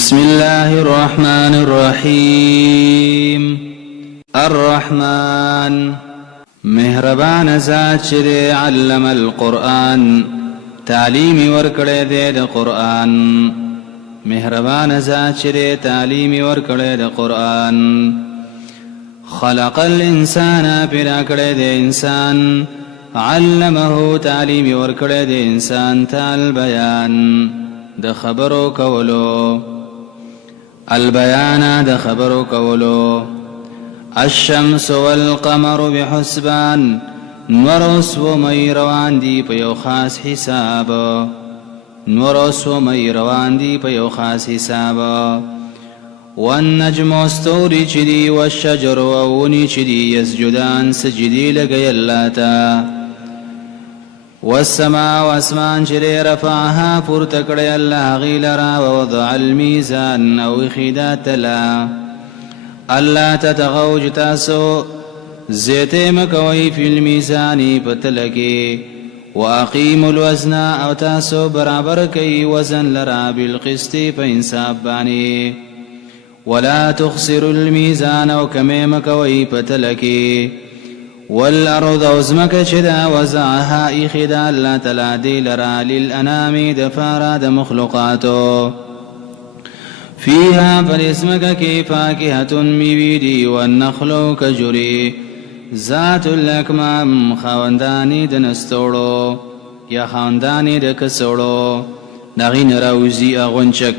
بسم الله الرحمن الرحيم. الرحمن مهربان ذات چې علم القرآن تعلیم ورکړی دی د قرآن. مهربان ذات چې تعلیم ورکړی د قرآن. خلق الانسان پیدا کړی دی انسان. علمه تعلیم ورکړی دی انسان ته البیان د خبرو کولو. البیان د خبرو کولو. الشمس والقمر بحسبان نور و سپوږمۍ روان دي په یو خاص حساب. نور و سپوږمۍ روان دي په یو خاص حساب. والنجم استوري چې دي والشجر ونې چې دي یسجدان سجدي لګي الله ته. والسماء واسمان چې رفعها پورته کړی الله هغې لره. ووضع الميزان او ایښي دا تله. الله تطغوا چې تاسو زیاتې مه کوئ فی المیزان په تله کې. واقیموا الوزن او تاسو برابر کوئ وزن لره بالقسط په انصاف باندې. ولا تخسروا الميزان او کمې مه کوئ په تله کې. والارض او ځمکه چې ده وضعها ایښې ده الله تعالی دې لره للانام دپاره د مخلوقاتو. فيها فالاسمك كي فاكهة ميويدي والنخل كجري ذات الأكمام خوانداني دنستوڑو یا خوانداني دکسوڑو نغين روزي اغنچك.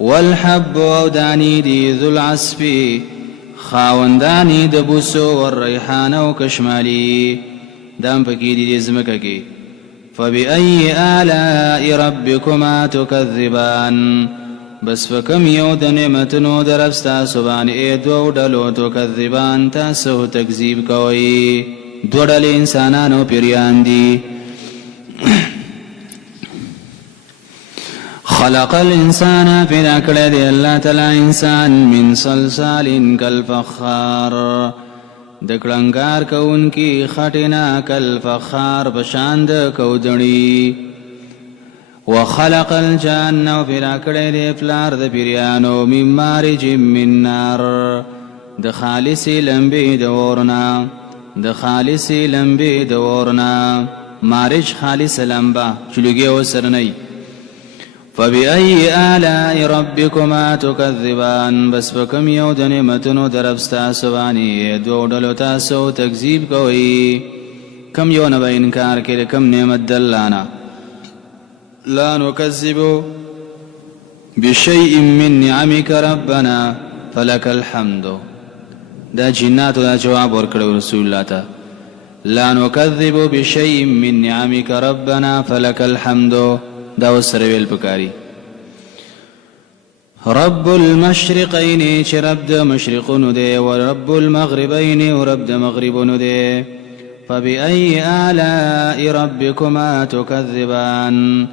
والحب وداني دي ذو العصف خوانداني دبوسو والريحان وكشمالي دام پکی دي زمککی. فبأي آلاء ربكما تكذبان بس فکم یو د نعمتونو در رب ستاسو باندې دوو ډلو تکذبان تاسو تکذیب کوئ. دوه ډلې انسانانو پیریان دي. خلق الانسان پیدا کړی دی الله تعالی انسان من صلصال کالفخار د کړنګار کوونکي خټینا کالفخار بشان د کودړي. وخلق الجنة پیدا کړی دی پلار د پیریانو من مارج من نار د خالصې لمبې د اورنا. د خالصې لمبې د اورنا. مارج خالص لمبه چې لږې ورسره نه وي. فبأي آلاء ربكما تكذبان بس په کوم یو د نعمتونو د رب ستاسو باندې دوو ډلو تاسو تکذیب کوئ. کوم یو نه به انکار کوي کوم نعمت د الله نه. لا نكذب بشيء من نعمك ربنا فلك الحمد. دا جناتو دا جواب ورکړو رسول الله ته. لا نكذب بشيء من نعمك ربنا فلك الحمد دا وسره ویل پکاري. رب المشرقين چې رب د مشرقونو دی ورب المغربين ورب د مغربونو دی. فبأي آلاء ربكما تكذبان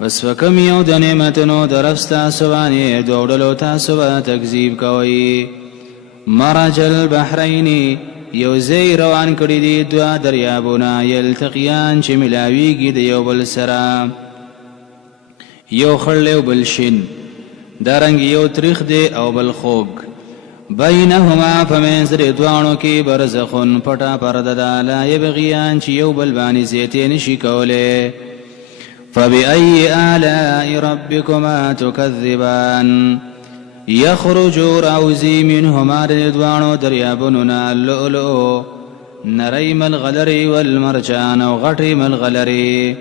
بس فکم یو د نعمتونو د رب ستاسو باندې دوو ډلو تاسو به تکذیب کوئ. مرج البحرین یو ځای روان کړي دي دوه دریابونه. یلتقیان چې ملاویږي د یو بل سره. یو خړ او بل شین. دارنګ یو تریخ دی او بل خوږ. بینهما فمنځ د دواړو کې برزخون پټه پرده ده. لا یبغیان چې یو بل باندې زیاتې نشي کولی. فبأي آلاء ربكما تكذبان يخرج راوزي منهما دوانو دریابوننا اللؤلؤ نری ملغلری والمرجان وغټی ملغلری.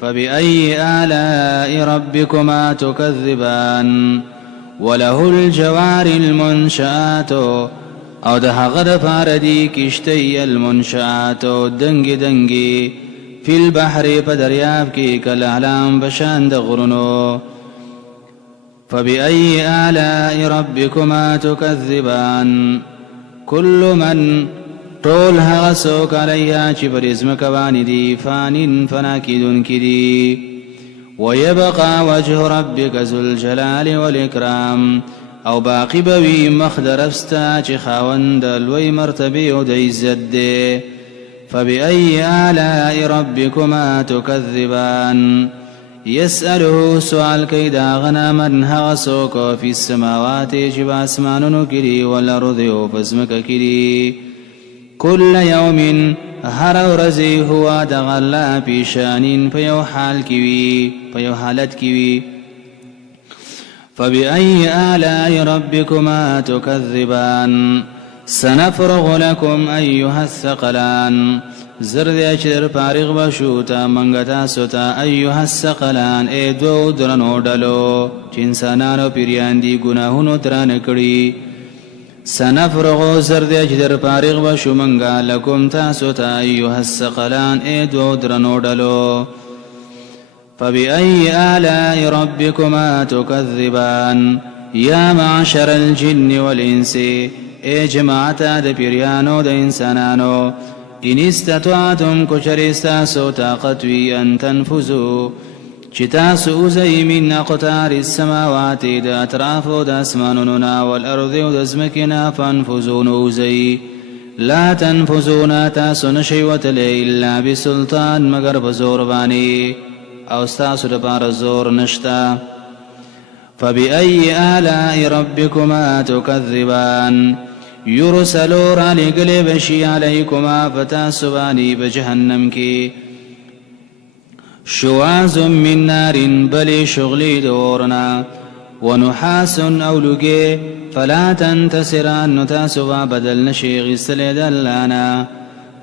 فبأي آلاء ربكما تكذبان وله الجوار المنشآت او د هغه دپاره دي کشتۍ المنشآت دنګې دنګې فی البحر په دریاب کې کالاعلام بشان د غرونو. فبأي آلاء ربكما تكذبان كل من ټول هغه څوک علیها چې پر ځمکه باندې دي فان فنا کیدونکي دي. ويبقى وجه ربك ذو الجلال والإكرام او باقی به وي مخ د رب ستا چې خاوند لوی مرتبې او د عزت دی. فبأي آلاء ربكما تكذبان يسأله سؤال كي داغنا من هغا سوك في السماوات جب اسمانونو كري والأرض وفزمك كري كل يوم هر ورزي هو دغلا في شان فيو حال كوي فيو حالت كوي فبأي آلاء ربكما تكذبان سنفرغ لكم أيها الثقلان زرد اچر پارغ بشوتا منگتا سوتا أيها الثقلان اے دو درنو ڈلو چنسانانو پیریان دی گناہونو دران کڑی سنفرغ زرد اچر پارغ بشو منگا لکم تاسوتا أيها الثقلان اے دو درنو ڈلو فبأي آلاء ربكما تكذبان يا معشر الجن والإنس اے جماعتا د پیریانو د انسانانو ان استطعتم كشرستاسو طاقتوي ان تنفذوا چتاسو زي من اقطار السماوات د اطرافو د اسمانوننا والارض د ازمکنا فانفذوا نوزي لا تنفذون تاسو نشيوت الا بسلطان مگر بزور باني او ستاسو د پار زور نشتا فبأي آلاء ربكما تكذبان يرسلوا رالقل بشي عليكما فتاسباني بجهنم كي شواز من نار بلي شغلي دورنا ونحاس أولوكي فلا تنتصران نتاسبا بدل نشي غسل دلانا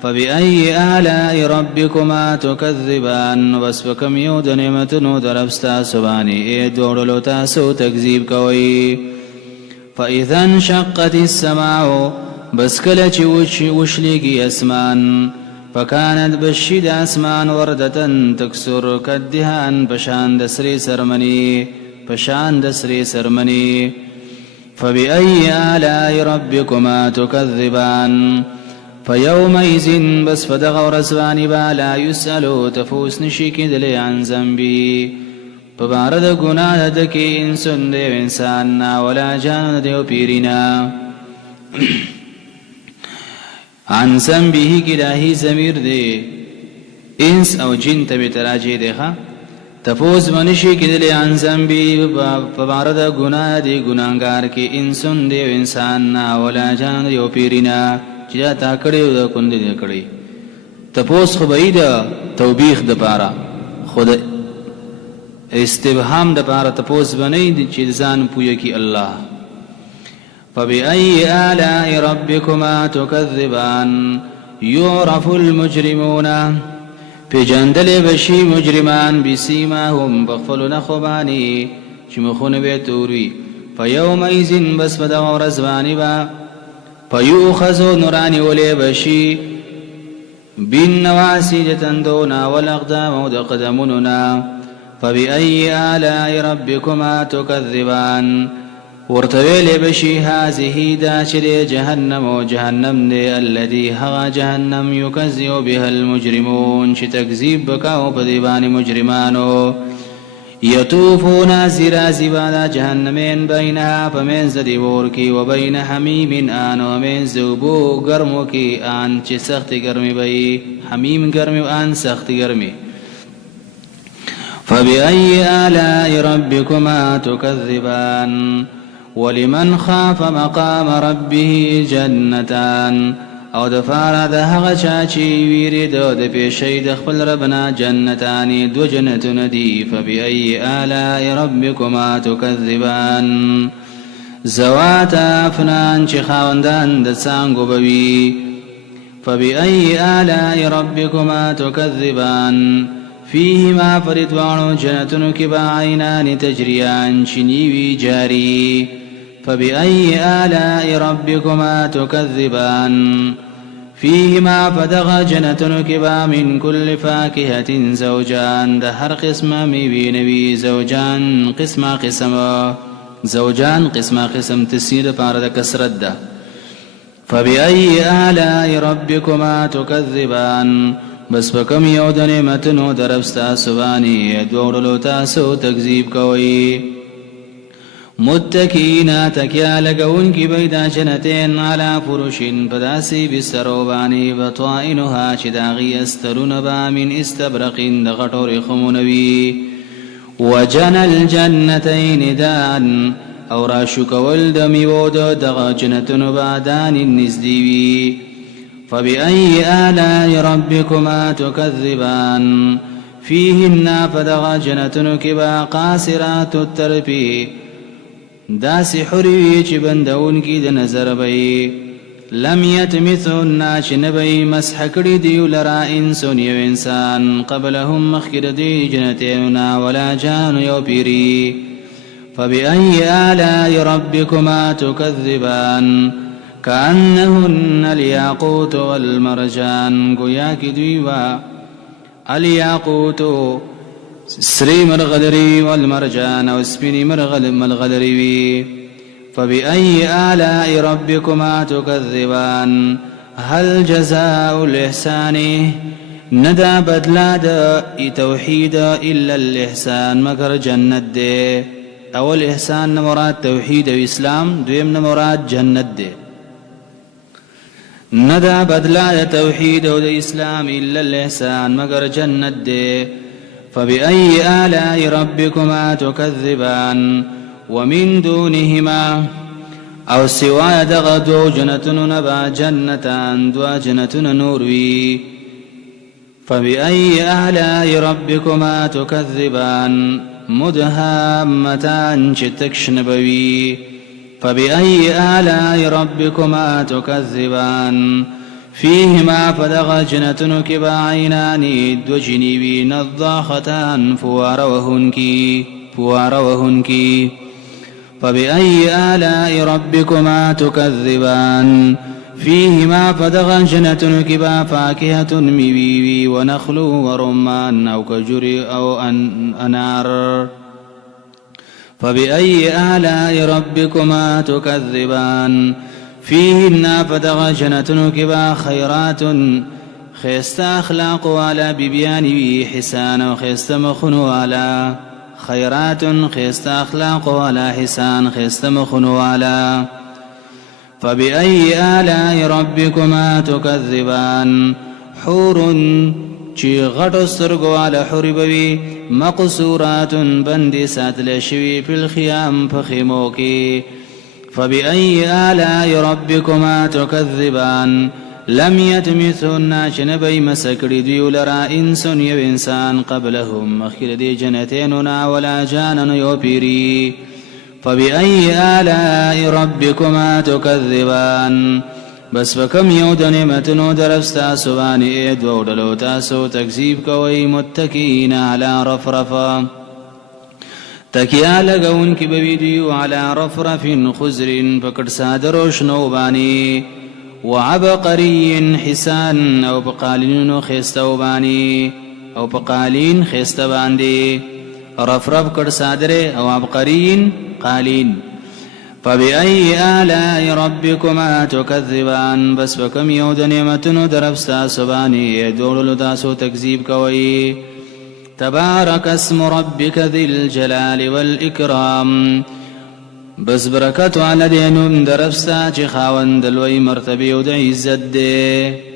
فبأي آلاء ربكما تكذبان بسبكم يود نعمتنو دربستا سباني اي دورلو تاسو تكذيب كوي فإذا انشقت السماء بس كلچ وشليقي اسمان فكانت بشد اسمان وردة تكسر كالدهان بشان دسري سرمني بشان دسري سرمني فبأي آلاء ربكما تكذبان فيومئذ بس فدغ ورسواني بالا يسألو تفوس نشيك دلي عن ذنبي فبارد گناہ دکی انسان دیو انساننا ولا جان دیو پیرنا عن ذنبه کلاهی زمیر دے انس او جن تبی تراجی دیخوا تفوز منشی کدلی عن ذنبی فبارد گناہ دی گناہگار کی انسان دیو انساننا ولا جان دیو پیرنا چیزا تا کڑی و دا کندی دی کڑی تفوز خبئی دا توبیخ دا پارا خود استبهام د پاره تپوس بنئ د چیزان پوی کی الله فبأي آلاء ربكما تكذبان يعرف المجرمون بجندل بشي مجرمان بسيماهم بخفلون خباني شمخون بيتوري فيومئذ بس بدغ رزباني با فيؤخذ نراني ولي بشي بالنواسي جتندونا والأقدام ودقدمنا فبأي آلاء ربكما تكذبان ورتويل بشي هذه داشر جهنم وجهنم دي الذي هغا جهنم يكذب بها المجرمون تكذيب بكاو بديبان مجرمانو يطوفون زبادا جهنمين بينها فمن زدبوركي وبين حميم آن ومن زوبو قرموكي آن چه سخت قرمي بي حميم قرمي وآن سخت قرمي فبأي آلاء ربكما تكذبان ولمن خاف مقام ربه جنتان او دفار دهغ چاچی ویری دو د پیشی د خپل ربنا جنتانی دو جنتون دی فبأي آلاء ربكما تكذبان زواتا افنان چی خاوندان د سانگو بوی فبأي آلاء ربكما تكذبان فيهما فردوان جنتن كبا عينان تجريان شنيوي جاري فبأي آلاء ربكما تكذبان فيهما فدغ جنتن كبا من كل فاكهة زوجان دهر قسم ميبي نبي زوجان قسم قسم زوجان قسم قسم تسير فارد كسرد ده فبأي آلاء ربكما تكذبان بس بکم یو د نعمتونو دربستا سبانی دوړلو تاسو تکذیب کوي متکینا تکیا لګون کی بیدا جنتین علی فرشین پداسی بسترو بانی بطائنها چې داغي استرون با من استبرقین د غټور خمونوي وجن الجنتين دان او راشو کول د میوو دغه جنتونو بادان نزدیوی فبأي آلاء ربكما تكذبان فيهن فدغ جنتن كبا قاصرات الطرف داس حروي چ بندون کی د نظر بئی لم يتمثن شنبئی مسح کړي دی لرا انسان یو انسان قبلهم مخکر دی جنتینا ولا جان یو پیری فبأي آلاء ربكما تكذبان كأنهن الياقوت والمرجان گویا کی دویوا الياقوت سری مرغدری والمرجان او سپینی مرغدری فبأي آلاء ربكما تكذبان هل جزاء الإحسان ندا بدلا دا توحید الا الإحسان مگر جنت دے اول احسان مراد توحید و اسلام دویم مراد جنت دے ندا بدلا توحید و اسلام الا الاحسان مگر جنت دے فبأي آلاء ربكما تكذبان ومن دونهما او سوا دغ دو جنتن نبا جنتان دو جنتن نوروی فبأي آلاء ربكما تكذبان مدهامتان چتکشنبوی فبأي آلاء ربكما تكذبان فيهما فدغ جنتن كبا عينان دو جنيبي نضاختان فوار وهنكي فبأي آلاء ربكما تكذبان فيهما فدغ جنتن كبا فاكهة مبيبي ونخل ورمان أو كجري أو أنار فبأي آلاء ربكما تكذبان فيهن فدغ جنتن كبا خيرات خيست أخلاق ولا ببيان حسان وخيست مخن ولا خيرات خيست أخلاق ولا حسان خيست مخن ولا فبأي آلاء ربكما تكذبان حور چی غټو سترګو والا حوري بوي مقصورات بندي ساتل شوي في الخيام فخيمو کې فبأي آلاء ربكما تكذبان لم يتمثن شنبي مسكري ديو لرا انسان يو انسان قبلهم مخير دي جنتيننا ولا جانن يوبيري فبأي آلاء ربكما تكذبان بس فكم يود نعمتنو درفستا سباني ادو دلو تاسو تكذيب كوي متكين على رفرفا تکیا لگون کی بویدیو على رفرف خزر فکر سادر شنوبانی وعبقري حسان او بقالين خيستوباني او بقالين خيستباندي رفرف کړ صادره او عبقري قالين فبأي آلاء ربكما تكذبان بس بكم يود نعمتنو درفستا سباني دولو تاسو تكذيب کوي تبارك اسم ربك ذي الجلال والإكرام بس برکت على دینم درفستا چه خاوند لوی مرتبه و د عزت ده